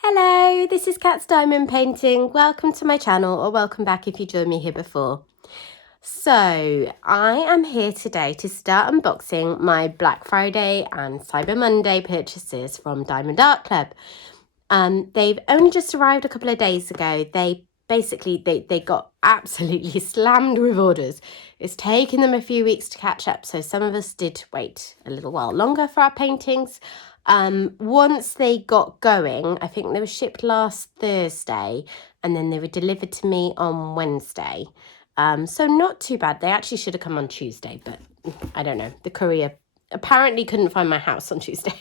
Hello, this is Cat's Diamond Painting. Welcome to my channel, or welcome back if you joined me here before. So, I am here today to start unboxing my Black Friday and Cyber Monday purchases from Diamond Art Club. They've only just arrived a couple of days ago. They got absolutely slammed with orders. It's taken them a few weeks to catch up, so some of us did wait a little while longer for our paintings. Once they got going, I think they were shipped last Thursday and then they were delivered to me on Wednesday. So not too bad. They actually should have come on Tuesday, but I don't know. The courier apparently couldn't find my house on Tuesday.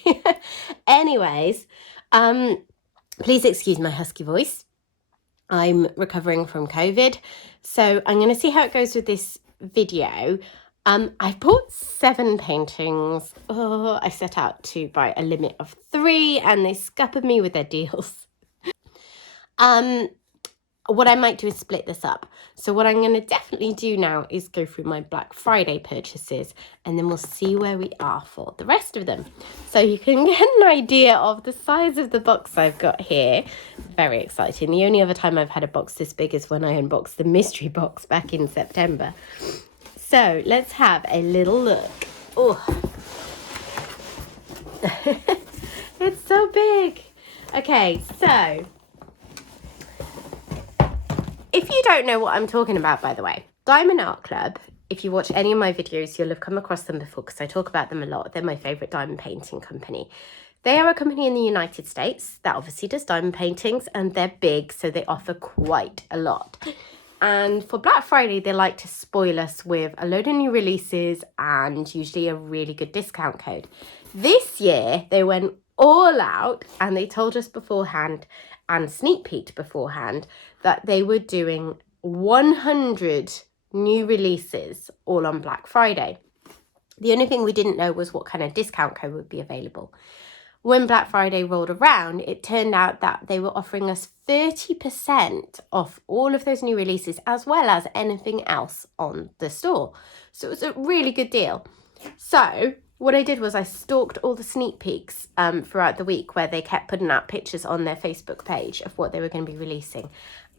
Anyways, please excuse my husky voice. I'm recovering from COVID, so I'm going to see how it goes with this video. I bought 7 paintings. I set out to buy a limit of 3 and they scuppered me with their deals. What I might do is split this up. So what I'm going to definitely do now is go through my Black Friday purchases and then we'll see where we are for the rest of them. So you can get an idea of the size of the box I've got here. Very exciting. The only other time I've had a box this big is when I unboxed the mystery box back in September. So let's have a little look. Oh, it's so big. Okay, so if you don't know what I'm talking about, by the way, Diamond Art Club, if you watch any of my videos, you'll have come across them before because I talk about them a lot. They're my favourite diamond painting company. They are a company in the United States that obviously does diamond paintings, and they're big, so they offer quite a lot. And for Black Friday, they like to spoil us with a load of new releases and usually a really good discount code. This year, they went all out and they told us beforehand and sneak peeked beforehand that they were doing 100 new releases all on Black Friday. The only thing we didn't know was what kind of discount code would be available. When Black Friday rolled around, it turned out that they were offering us 30% off all of those new releases as well as anything else on the store. So it was a really good deal. So what I did was I stalked all the sneak peeks throughout the week where they kept putting out pictures on their Facebook page of what they were going to be releasing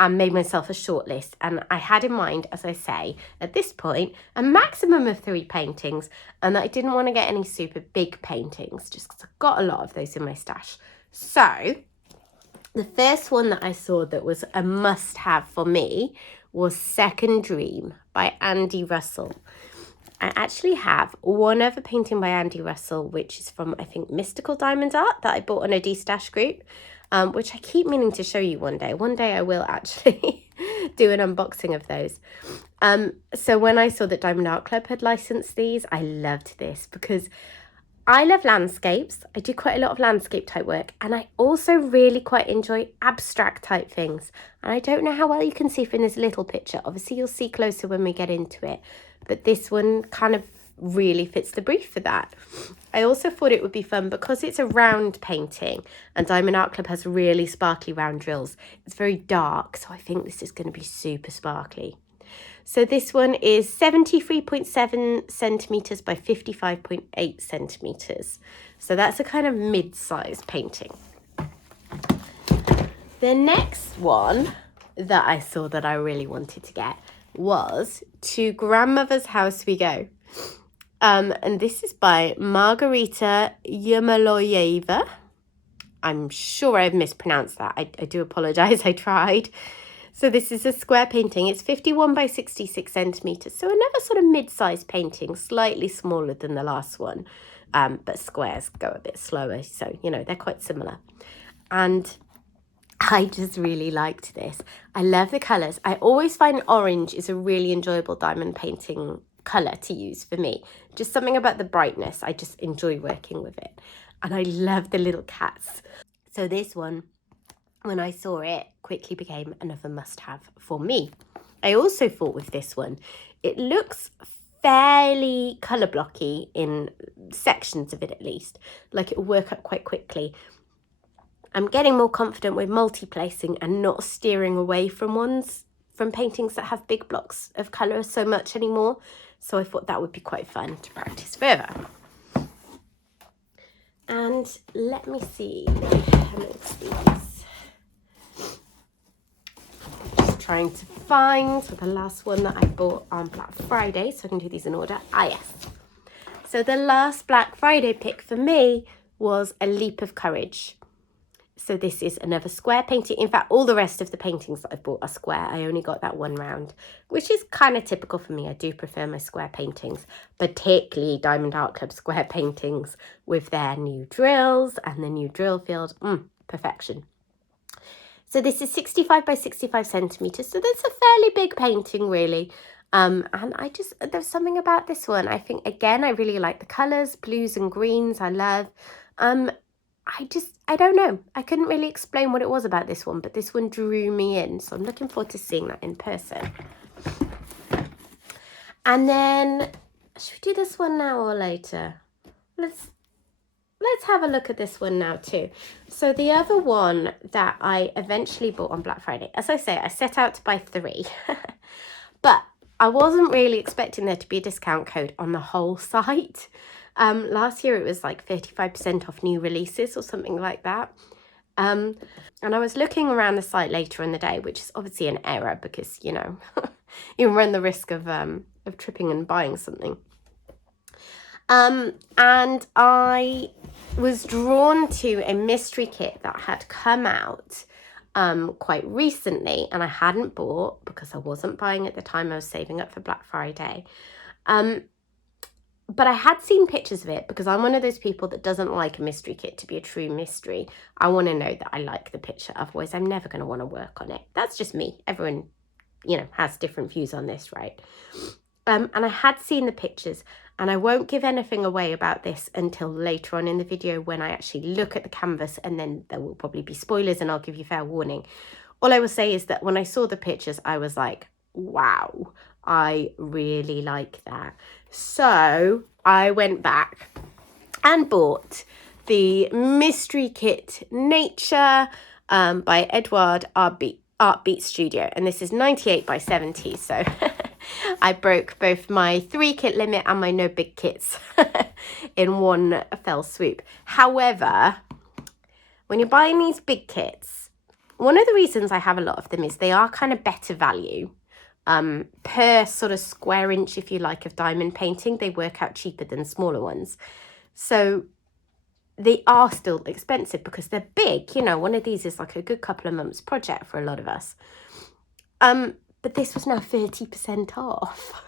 and made myself a short list. And I had in mind, as I say, at this point, a maximum of 3 paintings, and I didn't want to get any super big paintings just because I've got a lot of those in my stash. So the first one that I saw that was a must-have for me was Second Dream by Andy Russell. I actually have one other painting by Andy Russell, which is from, I think, Mystical Diamond Art that I bought on a D-Stash group, which I keep meaning to show you one day. One day I will actually do an unboxing of those. So when I saw that Diamond Art Club had licensed these, I loved this because I love landscapes. I do quite a lot of landscape type work, and I also really quite enjoy abstract type things. And I don't know how well you can see from this little picture. Obviously, you'll see closer when we get into it. But this one kind of really fits the brief for that. I also thought it would be fun because it's a round painting and Diamond Art Club has really sparkly round drills. It's very dark, so I think this is going to be super sparkly. So this one is 73.7 centimetres by 55.8 centimetres. So that's a kind of mid-sized painting. The next one that I saw that I really wanted to get was To Grandmother's House We Go. And this is by Margarita Yermoloyeva. I'm sure I've mispronounced that. I do apologise, I tried. So this is a square painting. It's 51 by 66 centimetres. So another sort of mid-sized painting, slightly smaller than the last one. But squares go a bit slower. So, you know, they're quite similar. And I just really liked this. I love the colours. I always find orange is a really enjoyable diamond painting colour to use for me. Just something about the brightness. I just enjoy working with it. And I love the little cats. So this one, when I saw it, quickly became another must-have for me. I also thought with this one, it looks fairly colour blocky in sections of it at least. Like it will work up quite quickly. I'm getting more confident with multi-placing and not steering away from paintings that have big blocks of colour so much anymore. So I thought that would be quite fun to practice further. And let me see how many of these. trying to find the last one that I bought on Black Friday, so I can do these in order. Ah, yes. So the last Black Friday pick for me was A Leap of Courage. So this is another square painting. In fact, all the rest of the paintings that I bought are square. I only got that one round, which is kind of typical for me. I do prefer my square paintings, particularly Diamond Art Club square paintings with their new drills and the new drill field. Perfection. So this is 65 by 65 centimeters. So that's a fairly big painting, really. And there's something about this one. I think, again, I really like the colors, blues and greens. I love. I don't know. I couldn't really explain what it was about this one, but this one drew me in. So I'm looking forward to seeing that in person. And then, should we do this one now or later? Let's have a look at this one now too. So the other one that I eventually bought on Black Friday, as I say, I set out to buy 3, but I wasn't really expecting there to be a discount code on the whole site. Last year it was like 35% off new releases or something like that. And I was looking around the site later in the day, which is obviously an error because, you know, you run the risk of tripping and buying something. And I was drawn to a mystery kit that had come out quite recently, and I hadn't bought because I wasn't buying at the time. I was saving up for Black Friday. But I had seen pictures of it because I'm one of those people that doesn't like a mystery kit to be a true mystery. I want to know that I like the picture. Otherwise, I'm never going to want to work on it. That's just me. Everyone, you know, has different views on this, right? And I had seen the pictures, and I won't give anything away about this until later on in the video when I actually look at the canvas, and then there will probably be spoilers and I'll give you fair warning. All I will say is that when I saw the pictures, I was like, wow, I really like that. So I went back and bought the Mystery Kit Nature by Edward Art Beat Studio. And this is 98 by 70. So I broke both my 3 kit limit and my no big kits in one fell swoop. However, when you're buying these big kits, one of the reasons I have a lot of them is they are kind of better value. Per sort of square inch, if you like, of diamond painting, they work out cheaper than smaller ones. So they are still expensive because they're big. You know, one of these is like a good couple of months project for a lot of us. But this was now 30% off.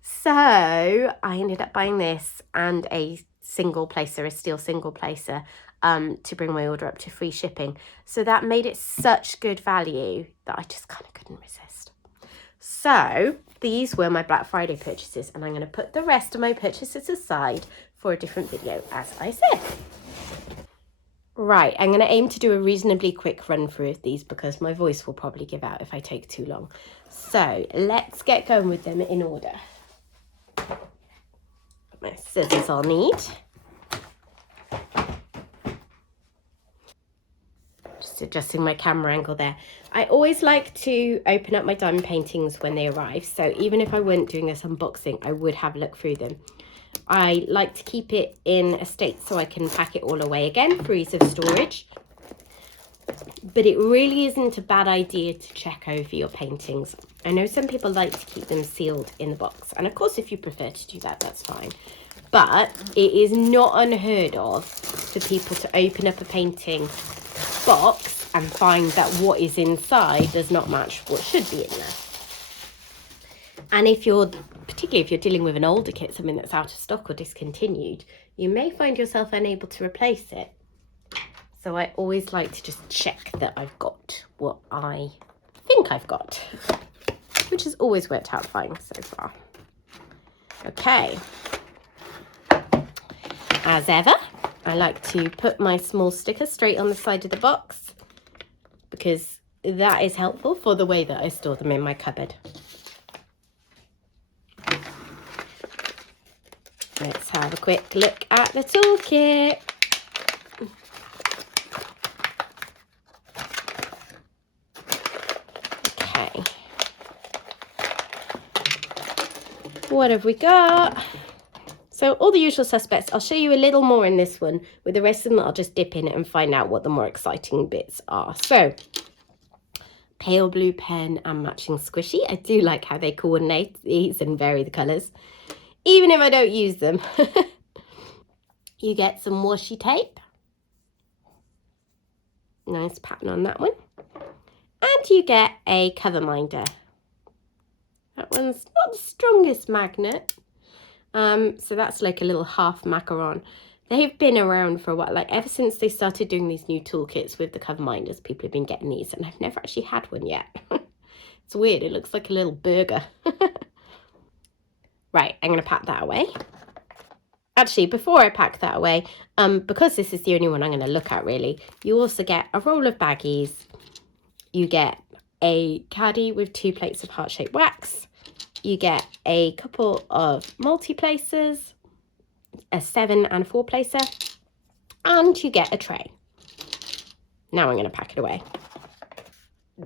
So I ended up buying this and a single placer, a steel single placer, to bring my order up to free shipping. So that made it such good value that I just kind of couldn't resist. So these were my Black Friday purchases, and I'm going to put the rest of my purchases aside for a different video, as I said. Right, I'm going to aim to do a reasonably quick run through of these because my voice will probably give out if I take too long. So let's get going with them in order. Put my scissors I'll need. Just adjusting my camera angle there. I always like to open up my diamond paintings when they arrive. So even if I weren't doing this unboxing, I would have a look through them. I like to keep it in a state so I can pack it all away again for ease of storage. But it really isn't a bad idea to check over your paintings. I know some people like to keep them sealed in the box. And of course, if you prefer to do that, that's fine. But it is not unheard of for people to open up a painting box and find that what is inside does not match what should be in there. And particularly if you're dealing with an older kit, something that's out of stock or discontinued, you may find yourself unable to replace it. So I always like to just check that I've got what I think I've got, which has always worked out fine so far. Okay. As ever, I like to put my small sticker straight on the side of the box because that is helpful for the way that I store them in my cupboard. Let's have a quick look at the toolkit. Okay. What have we got? So all the usual suspects. I'll show you a little more in this one. With the rest of them, I'll just dip in it and find out what the more exciting bits are. So pale blue pen and matching squishy. I do like how they coordinate these and vary the colours, even if I don't use them. You get some washi tape. Nice pattern on that one. And you get a cover minder. That one's not the strongest magnet. So that's like a little half macaron. They've been around for a while, like ever since they started doing these new toolkits with the cover minders, people have been getting these, and I've never actually had one yet. It's weird, it looks like a little burger. Right, I'm going to pack that away. Actually, before I pack that away, because this is the only one I'm going to look at really, you also get a roll of baggies. You get a caddy with 2 plates of heart-shaped wax. You get a couple of multi-placers, a 7 and 4 placer, and you get a tray. Now I'm going to pack it away.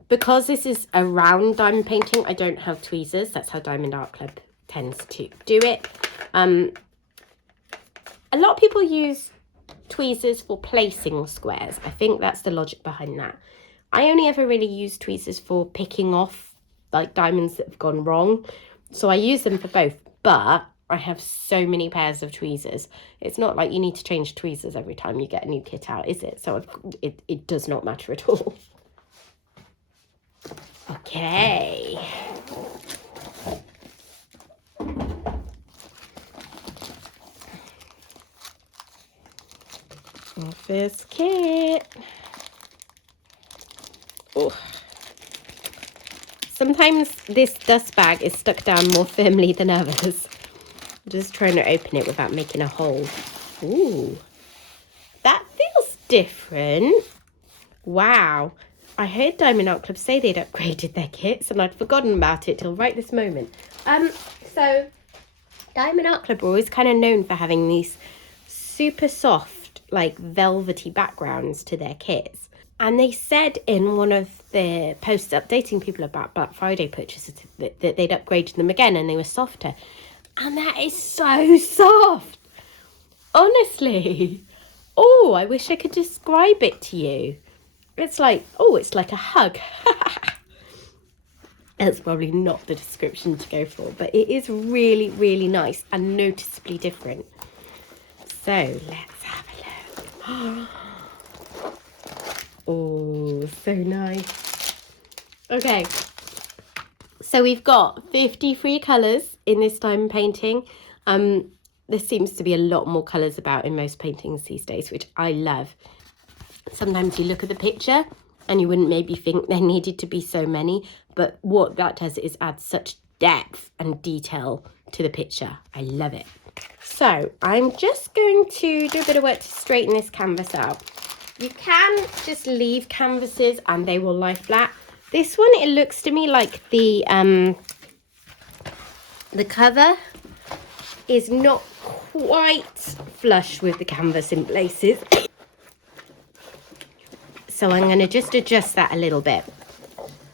Because this is a round diamond painting, I don't have tweezers. That's how Diamond Art Club tends to do it. A lot of people use tweezers for placing squares. I think that's the logic behind that. I only ever really use tweezers for picking off like diamonds that have gone wrong. So I use them for both, but I have so many pairs of tweezers. It's not like you need to change tweezers every time you get a new kit out, is it? So it does not matter at all. Okay. Our first kit. Oh. Sometimes this dust bag is stuck down more firmly than others. I'm just trying to open it without making a hole. Ooh, that feels different. Wow. I heard Diamond Art Club say they'd upgraded their kits and I'd forgotten about it till right this moment. So Diamond Art Club are always kind of known for having these super soft, like velvety backgrounds to their kits. And they said in one of their posts updating people about Black Friday purchases that they'd upgraded them again and they were softer. And that is so soft. Honestly. Oh, I wish I could describe it to you. It's like, oh, it's like a hug. That's probably not the description to go for, but it is really, really nice and noticeably different. So let's have a look. Oh, so nice. Okay, so we've got 53 colours in this diamond painting. There seems to be a lot more colours about in most paintings these days, which I love. Sometimes you look at the picture and you wouldn't maybe think there needed to be so many, but what that does is add such depth and detail to the picture. I love it. So I'm just going to do a bit of work to straighten this canvas out. You can just leave canvases and they will lie flat. This one, it looks to me like the cover is not quite flush with the canvas in places. So I'm going to just adjust that a little bit.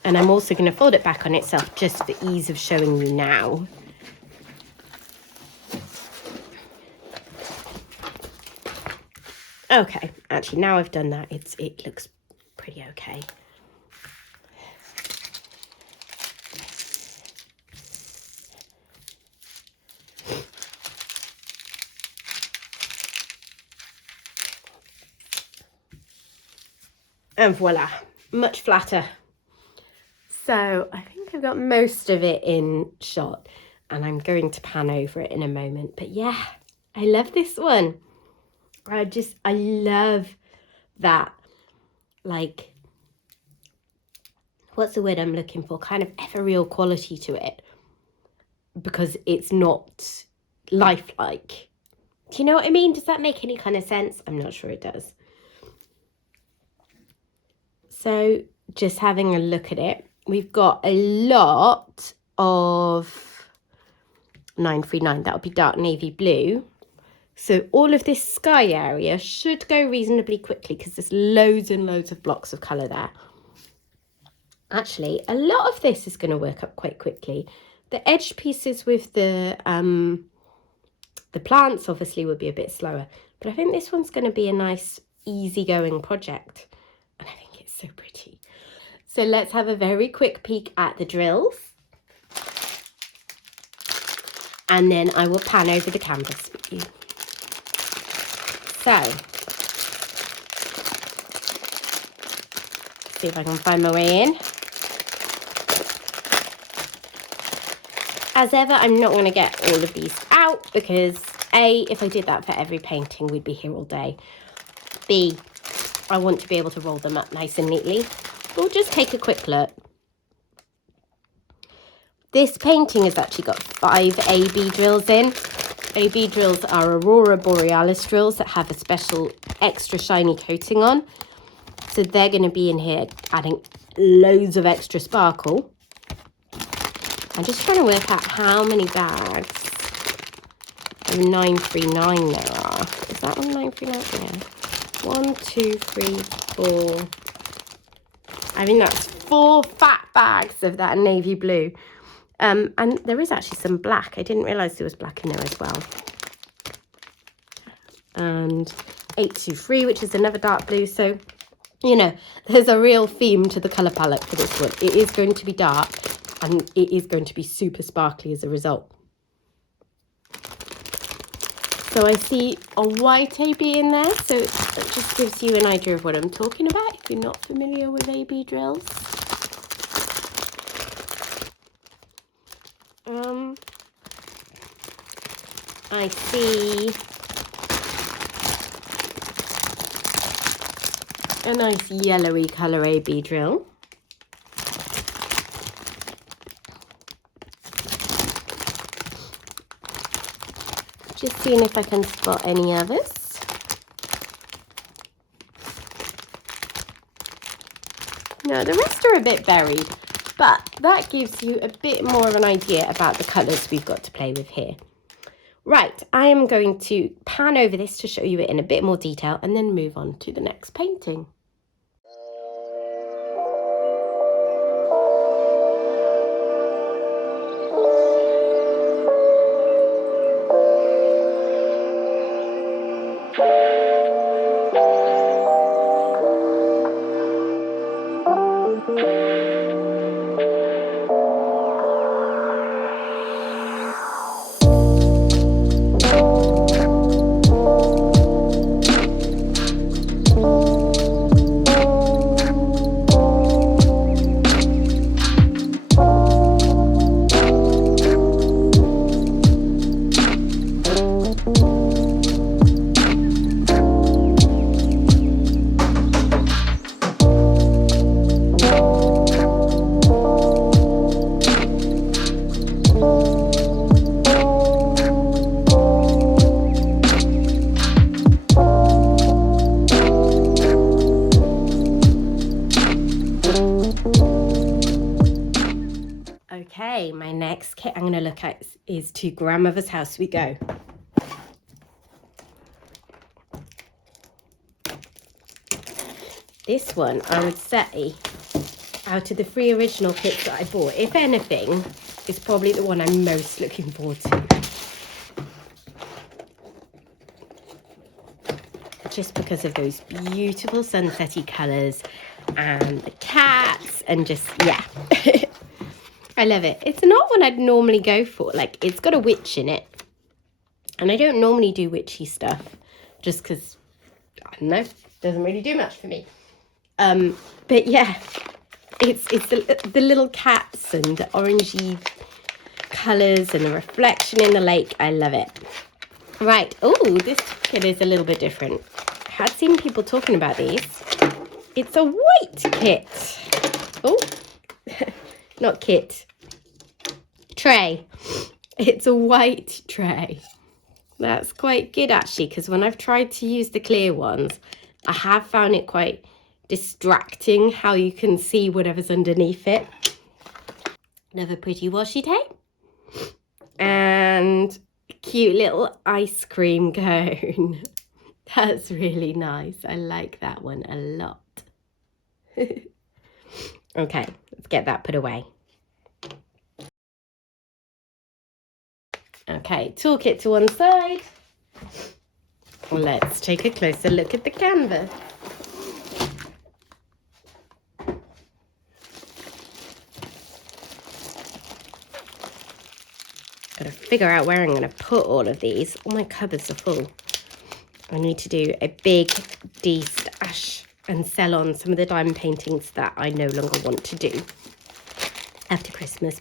And I'm also going to fold it back on itself just for ease of showing you now. Okay, actually now I've done that, it looks pretty okay. And voila, much flatter. So I think I've got most of it in shot and I'm going to pan over it in a moment. But yeah, I love this one. I love that, like, what's the word I'm looking for? Kind of ethereal quality to it. Because it's not lifelike. Do you know what I mean? Does that make any kind of sense? I'm not sure it does. So just having a look at it, we've got a lot of 939. That'll be dark navy blue. So all of this sky area should go reasonably quickly because there's loads and loads of blocks of colour there. Actually, a lot of this is going to work up quite quickly. The edge pieces with the plants obviously would be a bit slower, but I think this one's going to be a nice, easygoing project. And I think it's so pretty. So let's have a very quick peek at the drills. And then I will pan over the canvas with you. So, see if I can find my way in. As ever, I'm not going to get all of these out because A, if I did that for every painting, we'd be here all day. B, I want to be able to roll them up nice and neatly. We'll just take a quick look. This painting has actually got 5 AB drills in. AB drills are Aurora Borealis drills that have a special extra shiny coating on. So they're going to be in here adding loads of extra sparkle. I'm just trying to work out how many bags of 939 there are. Is that one 939? Yeah. 1, 2, 3, 4. I think that's 4 fat bags of that navy blue. And there is actually some black. I didn't realise there was black in there as well. And 823, which is another dark blue. So, you know, there's a real theme to the colour palette for this one. It is going to be dark and it is going to be super sparkly as a result. So I see a white AB in there. So it just gives you an idea of what I'm talking about if you're not familiar with AB drills. I see a nice yellowy colour AB drill. Just seeing if I can spot any others. No, the rest are a bit buried, but that gives you a bit more of an idea about the colours we've got to play with here. Right, I am going to pan over this to show you it in a bit more detail and then move on to the next painting. Okay, my next kit I'm going to look at is To Grandmother's House We Go. This one, I would say, out of the 3 original kits that I bought, if anything, is probably the one I'm most looking forward to. Just because of those beautiful sunsetty colours and the cats and just, yeah. I love it. It's not one I'd normally go for. Like, it's got a witch in it. And I don't normally do witchy stuff just because, I don't know, doesn't really do much for me. But yeah, it's the little cats and the orangey colours and the reflection in the lake. I love it. Right. Oh, this kit is a little bit different. I had seen people talking about these. It's a white kit. Oh, not kit. Tray. It's a white tray. That's quite good actually, because when I've tried to use the clear ones, I have found it quite distracting how you can see whatever's underneath it. Another pretty washi tape. And cute little ice cream cone. That's really nice. I like that one a lot. Okay, let's get that put away. Okay, toolkit to one side. Let's take a closer look at the canvas. figure out where I'm going to put all of these. All my cupboards are full. I need to do a big de-stash and sell on some of the diamond paintings that I no longer want to do after Christmas.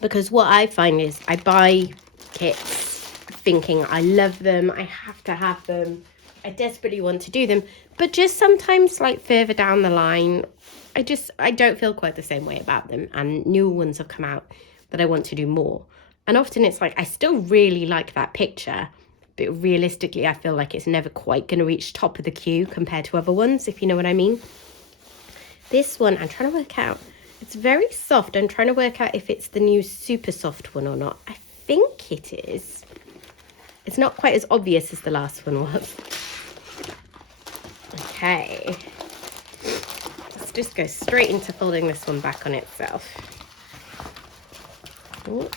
Because what I find is I buy kits thinking I love them, I have to have them, I desperately want to do them, but just sometimes like further down the line, I don't feel quite the same way about them, and new ones have come out that I want to do more. And often it's like I still really like that picture, but realistically I feel like it's never quite going to reach top of the queue compared to other ones, if you know what I mean. This one I'm trying to work out, it's very soft. I'm trying to work out if it's the new super soft one or not. I think it is. It's not quite as obvious as the last one was. Okay. Let's just go straight into folding this one back on itself. Ooh.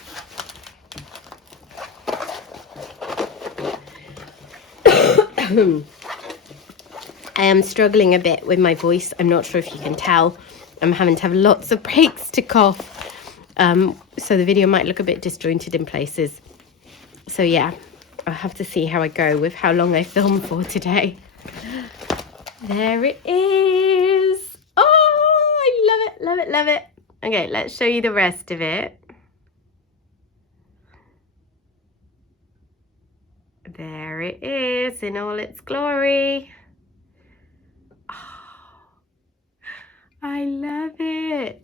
I am struggling a bit with my voice. I'm not sure if you can tell. I'm having to have lots of breaks to cough. So the video might look a bit disjointed in places. So yeah, I'll have to see how I go with how long I film for today. There it is. Oh, I love it, love it, love it. Okay, let's show you the rest of it. There it is in all its glory. Oh, I love it.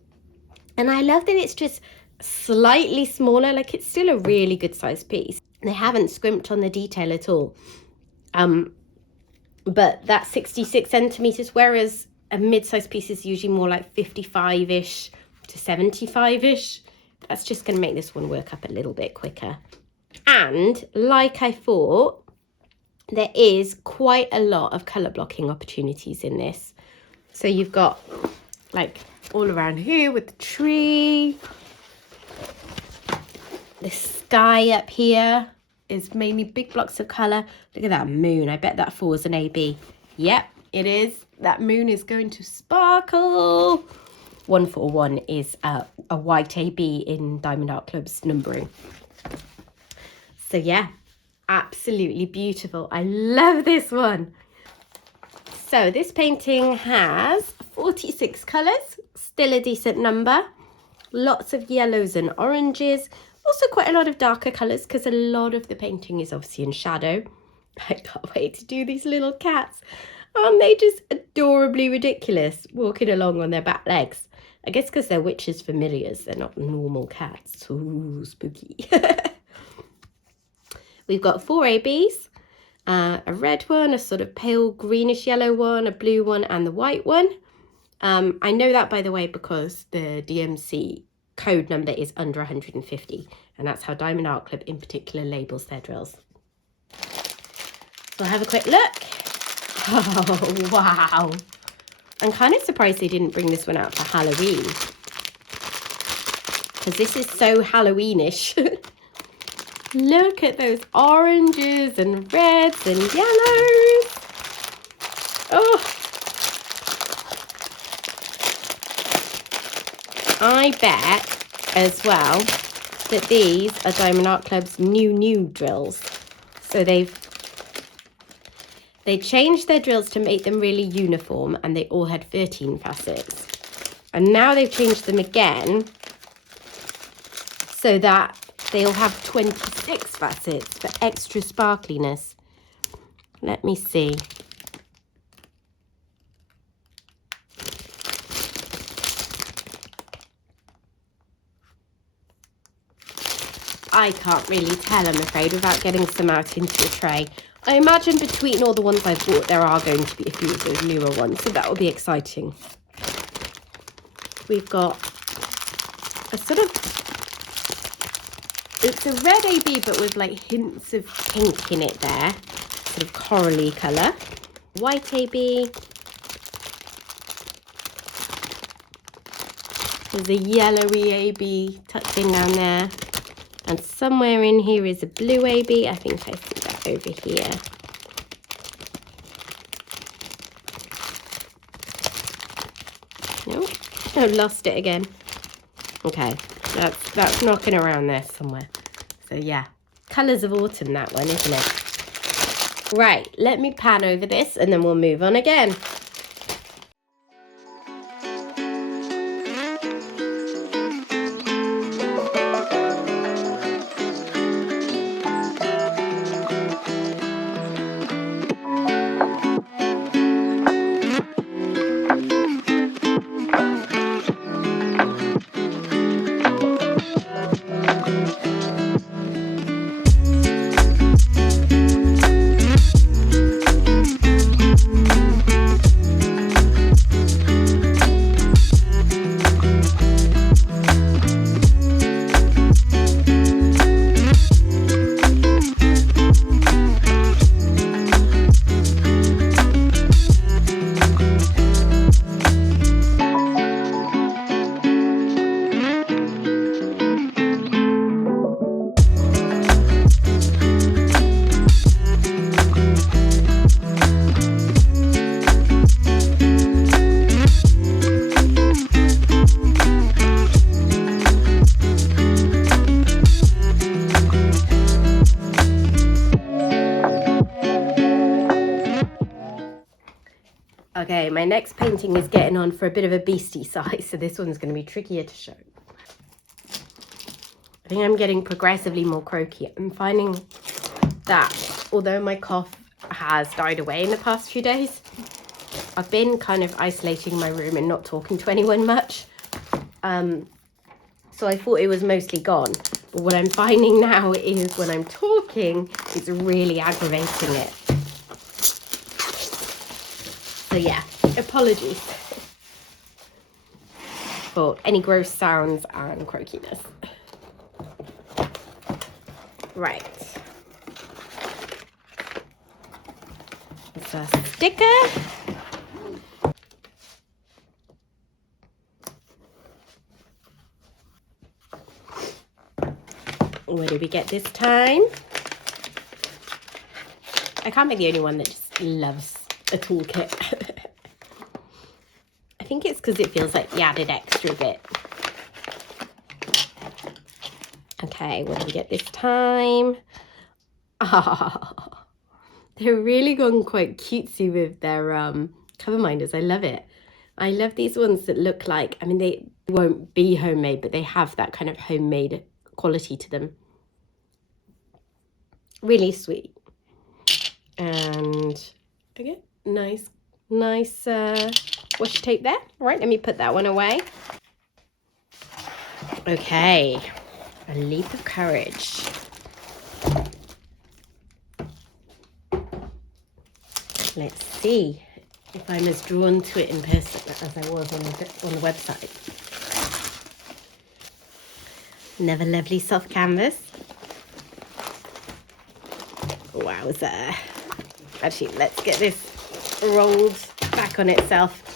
And I love that it's just slightly smaller, like it's still a really good sized piece. They haven't scrimped on the detail at all. But that's 66 centimeters, whereas a mid-sized piece is usually more like 55-ish to 75-ish. That's just going to make this one work up a little bit quicker. And like I thought, there is quite a lot of colour blocking opportunities in this. So you've got like all around here with the tree. The sky up here is mainly big blocks of colour. Look at that moon. I bet that falls an AB. Yep, it is. That moon is going to sparkle. 141 is a white AB in Diamond Art Club's numbering. So yeah, absolutely beautiful. I love this one. So this painting has 46 colours, still a decent number. Lots of yellows and oranges. Also quite a lot of darker colours because a lot of the painting is obviously in shadow. I can't wait to do these little cats. Aren't they just adorably ridiculous walking along on their back legs? I guess because they're witches' familiars. They're not normal cats. Ooh, spooky. We've got 4 ABs. A red one, a sort of pale greenish yellow one, a blue one, and the white one. I know that, by the way, because the DMC code number is under 150, and that's how Diamond Art Club in particular labels their drills. So I'll have a quick look. Oh, wow. I'm kind of surprised they didn't bring this one out for Halloween, because this is so Halloweenish. Look at those oranges and reds and yellows. Oh, I bet as well that these are Diamond Art Club's new drills. So they changed their drills to make them really uniform, and they all had 13 facets. And now they've changed them again so that they'll have 26 facets for extra sparkliness. Let me see. I can't really tell, I'm afraid, without getting some out into a tray. I imagine between all the ones I've bought, there are going to be a few of those newer ones, so that will be exciting. We've got a sort of, it's a red AB, but with like hints of pink in it there, sort of corally colour. White AB. There's a yellowy AB tucked in down there. And somewhere in here is a blue AB. I think I see that over here. No, I lost it again. Okay, that's knocking around there somewhere. So yeah, colours of autumn, that one, isn't it? Right, let me pan over this and then we'll move on again. Okay, my next painting is getting on for a bit of a beastie size, so this one's going to be trickier to show. I think I'm getting progressively more croaky. I'm finding that although my cough has died away in the past few days, I've been kind of isolating my room and not talking to anyone much. So I thought it was mostly gone. But what I'm finding now is when I'm talking, it's really aggravating it. So yeah, apologies for any gross sounds and croakiness. Right. It's a sticker. What did we get this time? I can't be the only one that just loves a toolkit. I think it's because it feels like the added extra bit. Okay, what did we get this time? Ah, they're really gone quite cutesy with their cover minders. I love it. I love these ones that look like, I mean, they won't be homemade, but they have that kind of homemade quality to them. Really sweet. And okay, nice washi tape there. All right, let me put that one away. Okay, a leap of courage. Let's see if I'm as drawn to it in person as I was on the website. Another lovely soft canvas. Wowza. Actually, let's get this rolled back on itself.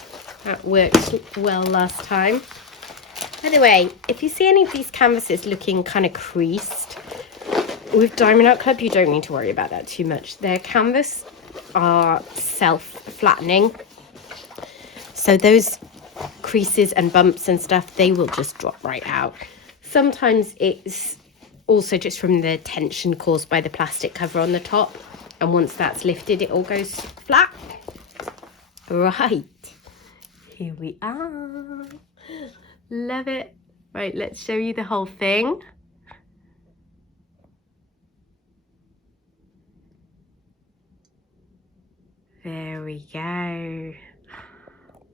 That worked well last time. By the way, if you see any of these canvases looking kind of creased, with Diamond Art Club, you don't need to worry about that too much. Their canvas are self-flattening. So those creases and bumps and stuff, they will just drop right out. Sometimes it's also just from the tension caused by the plastic cover on the top. And once that's lifted, it all goes flat. Right, here we are. Love it. Right, let's show you the whole thing. There we go.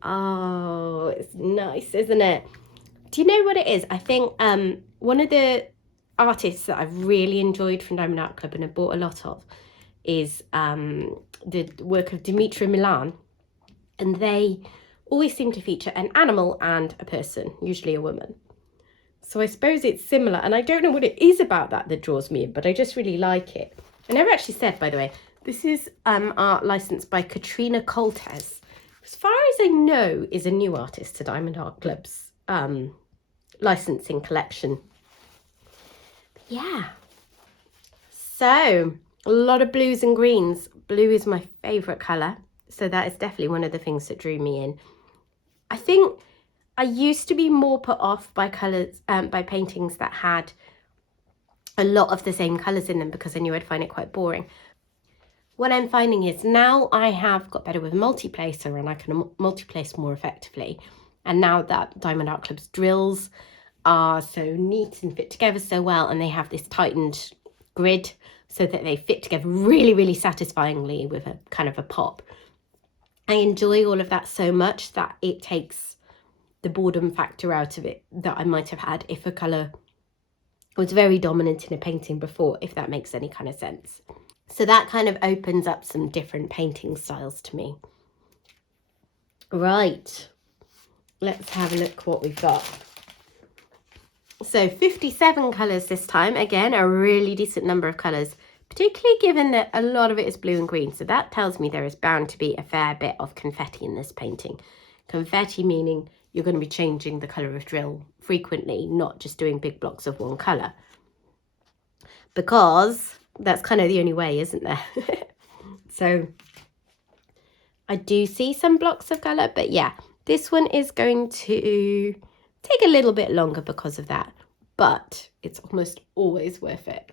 Oh, it's nice, isn't it? Do you know what it is? I think one of the artists that I've really enjoyed from Diamond Art Club and have bought a lot of is the work of Dimitri Milan. And they always seem to feature an animal and a person, usually a woman. So I suppose it's similar. And I don't know what it is about that draws me in, but I just really like it. I never actually said, by the way, this is art licensed by Katrina Coltes. As far as I know, is a new artist to Diamond Art Club's licensing collection. Yeah. So a lot of blues and greens. Blue is my favourite colour. So that is definitely one of the things that drew me in. I think I used to be more put off by colours, by paintings that had a lot of the same colours in them because I knew I'd find it quite boring. What I'm finding is now I have got better with multi-placer and I can multi-place more effectively. And now that Diamond Art Club's drills are so neat and fit together so well, and they have this tightened grid so that they fit together really, really satisfyingly with a kind of a pop. I enjoy all of that so much that it takes the boredom factor out of it that I might have had if a colour was very dominant in a painting before, if that makes any kind of sense. So that kind of opens up some different painting styles to me. Right, let's have a look what we've got. So 57 colours this time. Again, a really decent number of colours, particularly given that a lot of it is blue and green. So that tells me there is bound to be a fair bit of confetti in this painting. Confetti meaning you're going to be changing the colour of drill frequently, not just doing big blocks of one colour. Because that's kind of the only way, isn't there? So I do see some blocks of colour, but yeah, this one is going to take a little bit longer because of that, but it's almost always worth it.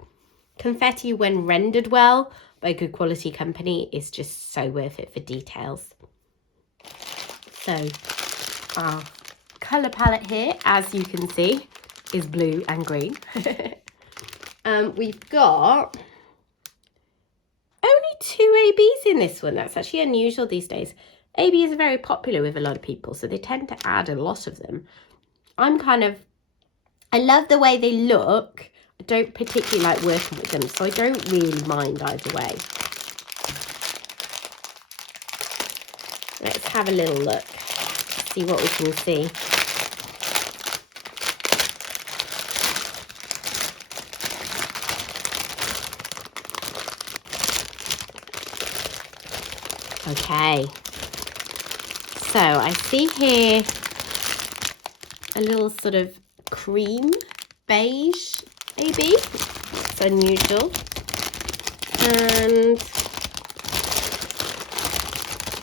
Confetti, when rendered well by a good quality company, is just so worth it for details. So our colour palette here, as you can see, is blue and green. We've got only 2 ABs in this one. That's actually unusual these days. ABs are very popular with a lot of people, so they tend to add a lot of them. I love the way they look. I don't particularly like working with them, so I don't really mind either way. Let's have a little look, see what we can see. Okay, so I see here a little sort of cream beige AB. It's unusual. And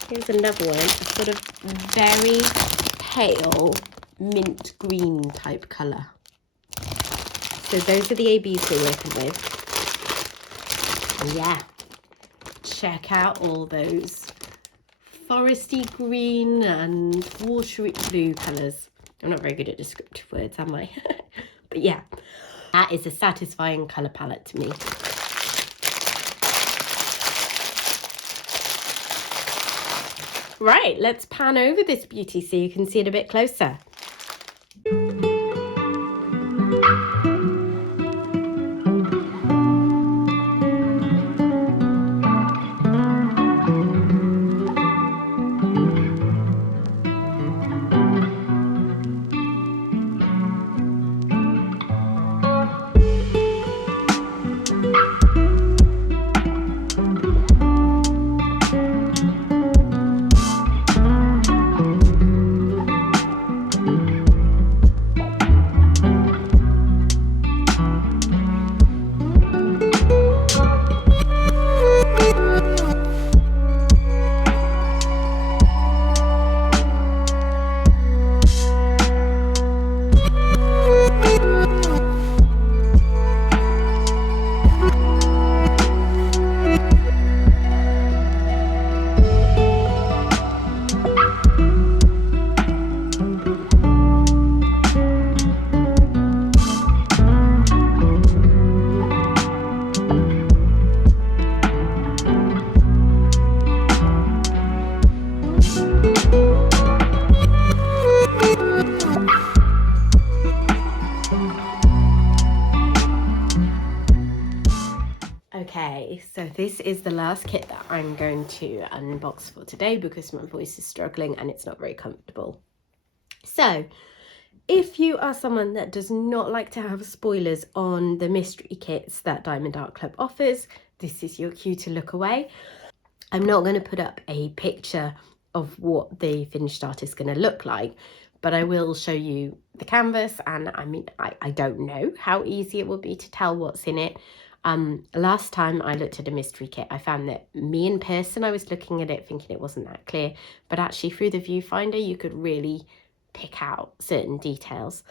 here's another one, a sort of very pale mint green type colour. So those are the ABs we're working with. And yeah, check out all those foresty green and watery blue colours. I'm not very good at descriptive words, am I? But yeah, that is a satisfying colour palette to me. Right, let's pan over this beauty so you can see it a bit closer. Okay, so this is the last kit that I'm going to unbox for today because my voice is struggling and it's not very comfortable. So, if you are someone that does not like to have spoilers on the mystery kits that Diamond Art Club offers, this is your cue to look away. I'm not going to put up a picture of what the finished art is going to look like, but I will show you the canvas, and I don't know how easy it will be to tell what's in it. Last time I looked at a mystery kit, I found that me in person, I was looking at it thinking it wasn't that clear, but actually through the viewfinder, you could really pick out certain details.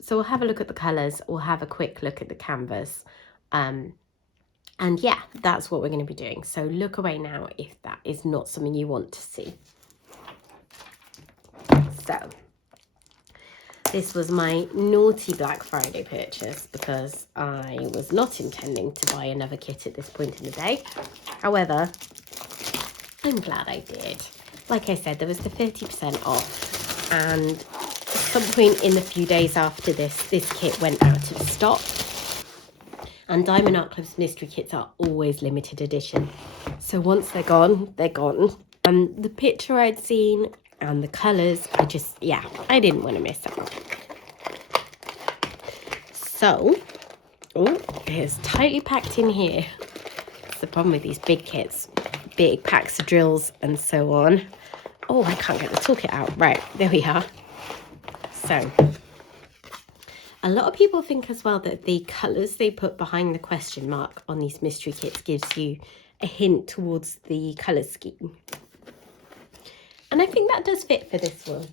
So we'll have a look at the colours, we'll have a quick look at the canvas. And yeah, that's what we're going to be doing. So look away now if that is not something you want to see. So this was my naughty Black Friday purchase because I was not intending to buy another kit at this point in the day. However, I'm glad I did. Like I said, there was the 30% off, and at some point in the few days after this kit went out of stock. And Diamond Art Club's mystery kits are always limited edition. So once they're gone, they're gone. And the picture I'd seen and the colours, I didn't want to miss out. So, it's tightly packed in here. That's the problem with these big kits. Big packs of drills and so on. Oh, I can't get the toolkit out. Right, there we are. So, a lot of people think as well that the colours they put behind the question mark on these mystery kits gives you a hint towards the colour scheme. And I think that does fit for this one,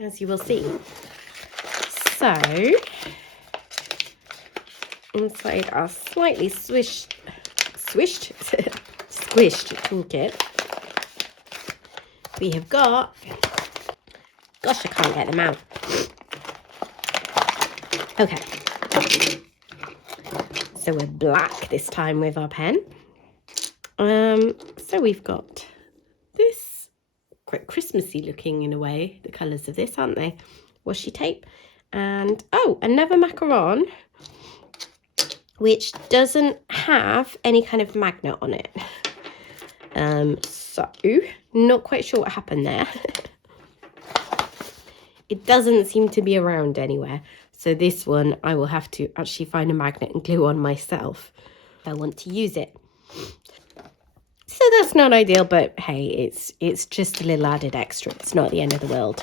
as you will see. So, inside our slightly squished toolkit, we have got, gosh, I can't get them out. Okay, so we're black this time with our pen. So we've got this quite Christmassy looking in a way, the colours of this, aren't they? Washi tape. And another macaron, which doesn't have any kind of magnet on it. So not quite sure what happened there. It doesn't seem to be around anywhere. So this one I will have to actually find a magnet and glue on myself if I want to use it. So that's not ideal, but hey, it's just a little added extra. It's not the end of the world.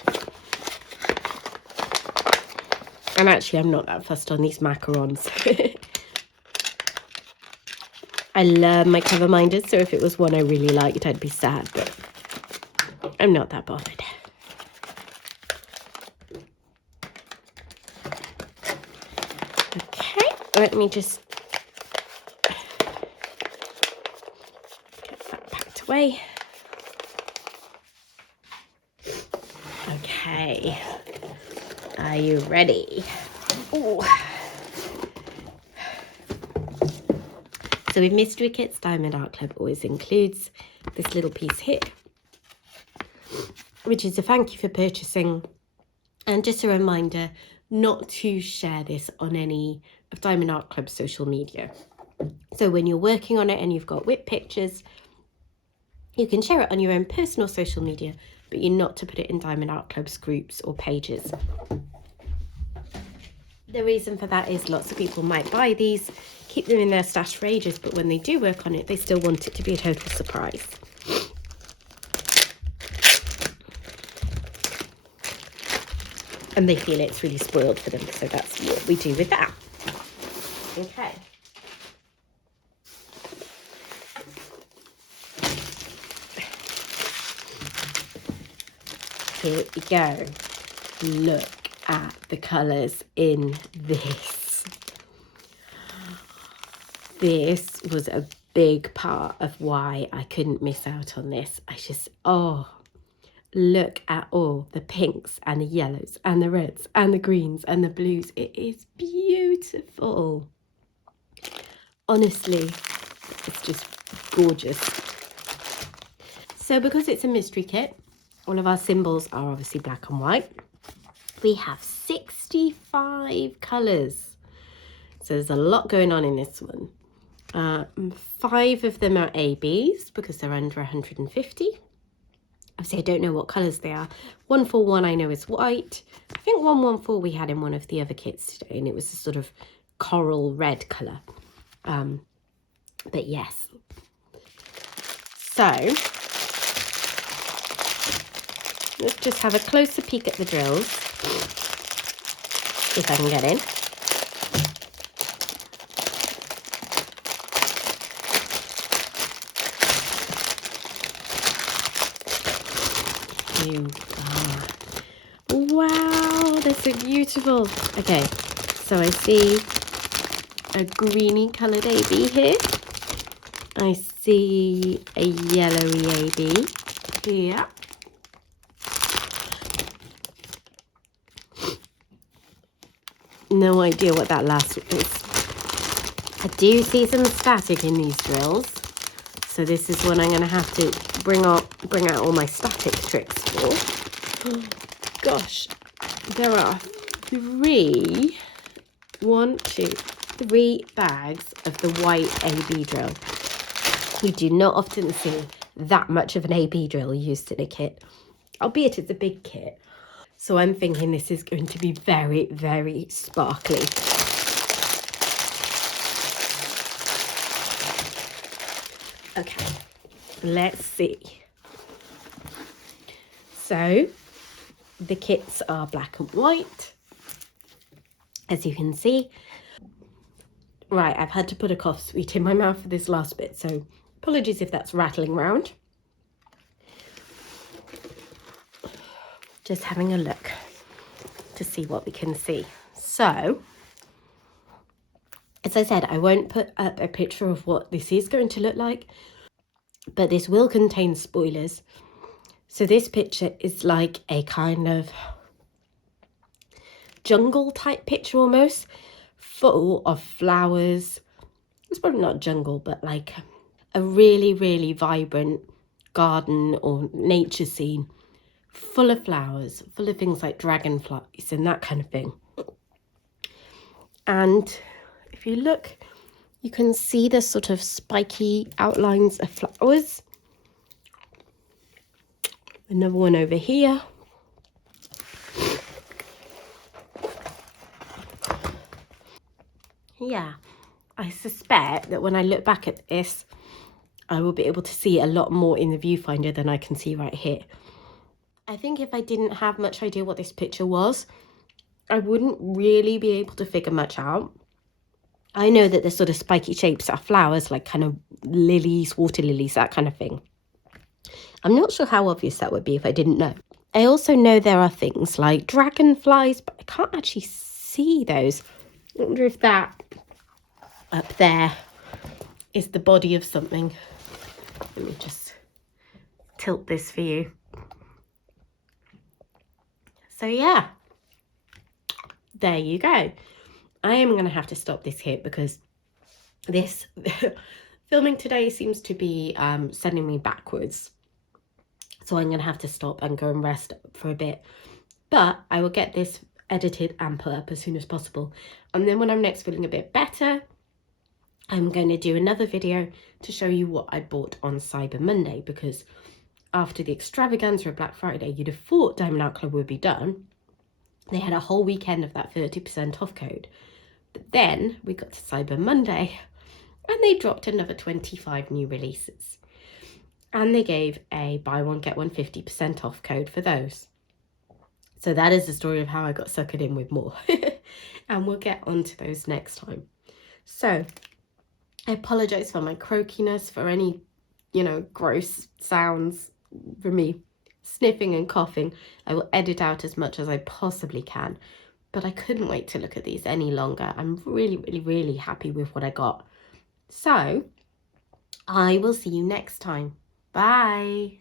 And actually, I'm not that fussed on these macarons. I love my cover minders, so if it was one I really liked, I'd be sad, but I'm not that bothered. Okay, let me just get that packed away. Okay, are you ready? Ooh. So with mystery kits, Diamond Art Club always includes this little piece here, which is a thank you for purchasing, and just a reminder not to share this on any of Diamond Art Club's social media. So when you're working on it and you've got whip pictures, you can share it on your own personal social media, but you're not to put it in Diamond Art Club's groups or pages. The reason for that is lots of people might buy these, keep them in their stash for ages, but when they do work on it, they still want it to be a total surprise. And they feel it's really spoiled for them, so that's what we do with that. Okay. Here we go. Look at the colours in this. This was a big part of why I couldn't miss out on this. Look at all the pinks and the yellows and the reds and the greens and the blues. It is beautiful. Honestly, it's just gorgeous. So because it's a mystery kit, all of our symbols are obviously black and white. We have 65 colours. So there's a lot going on in this one. 5 of them are ABs because they're under 150. Obviously, I don't know what colours they are. 141 I know is white. I think 114 we had in one of the other kits today, and it was a sort of coral red colour. But yes. So, let's just have a closer peek at the drills, if I can get in. Wow, they're so beautiful. Okay, so I see a greeny coloured AB here. I see a yellowy AB here. No idea what that last one is. I do see some static in these drills. So this is one I'm going to have to bring out all my static tricks for. Oh, gosh, there are three bags of the white AB drill. We do not often see that much of an AB drill used in a kit, albeit it's a big kit. So I'm thinking this is going to be very, very sparkly. Okay, let's see. So the kits are black and white, as you can see. Right, I've had to put a cough sweet in my mouth for this last bit, so apologies if that's rattling around. Just having a look to see what we can see. So, as I said, I won't put up a picture of what this is going to look like, but this will contain spoilers. So this picture is like a kind of jungle type picture almost, full of flowers. It's probably not jungle, but like a really, really vibrant garden or nature scene, full of flowers, full of things like dragonflies and that kind of thing. And if you look, you can see the sort of spiky outlines of flowers. Another one over here. Yeah, I suspect that when I look back at this, I will be able to see a lot more in the viewfinder than I can see right here. I think if I didn't have much idea what this picture was, I wouldn't really be able to figure much out. I know that the sort of spiky shapes are flowers, like kind of lilies, water lilies, that kind of thing. I'm not sure how obvious that would be if I didn't know. I also know there are things like dragonflies, but I can't actually see those. I wonder if that up there is the body of something. Let me just tilt this for you. So yeah, there you go. I am going to have to stop this here because this filming today seems to be sending me backwards. So I'm going to have to stop and go and rest for a bit. But I will get this edited and put up as soon as possible. And then when I'm next feeling a bit better, I'm going to do another video to show you what I bought on Cyber Monday, because after the extravaganza of Black Friday, you'd have thought Diamond Art Club would be done. They had a whole weekend of that 30% off code. But then we got to Cyber Monday and they dropped another 25 new releases. And they gave a buy one, get one 50% off code for those. So that is the story of how I got suckered in with more. And we'll get onto those next time. So I apologise for my croakiness, for any, gross sounds, for me sniffing and coughing. I will edit out as much as I possibly can. But I couldn't wait to look at these any longer. I'm really, really, really happy with what I got. So I will see you next time. Bye.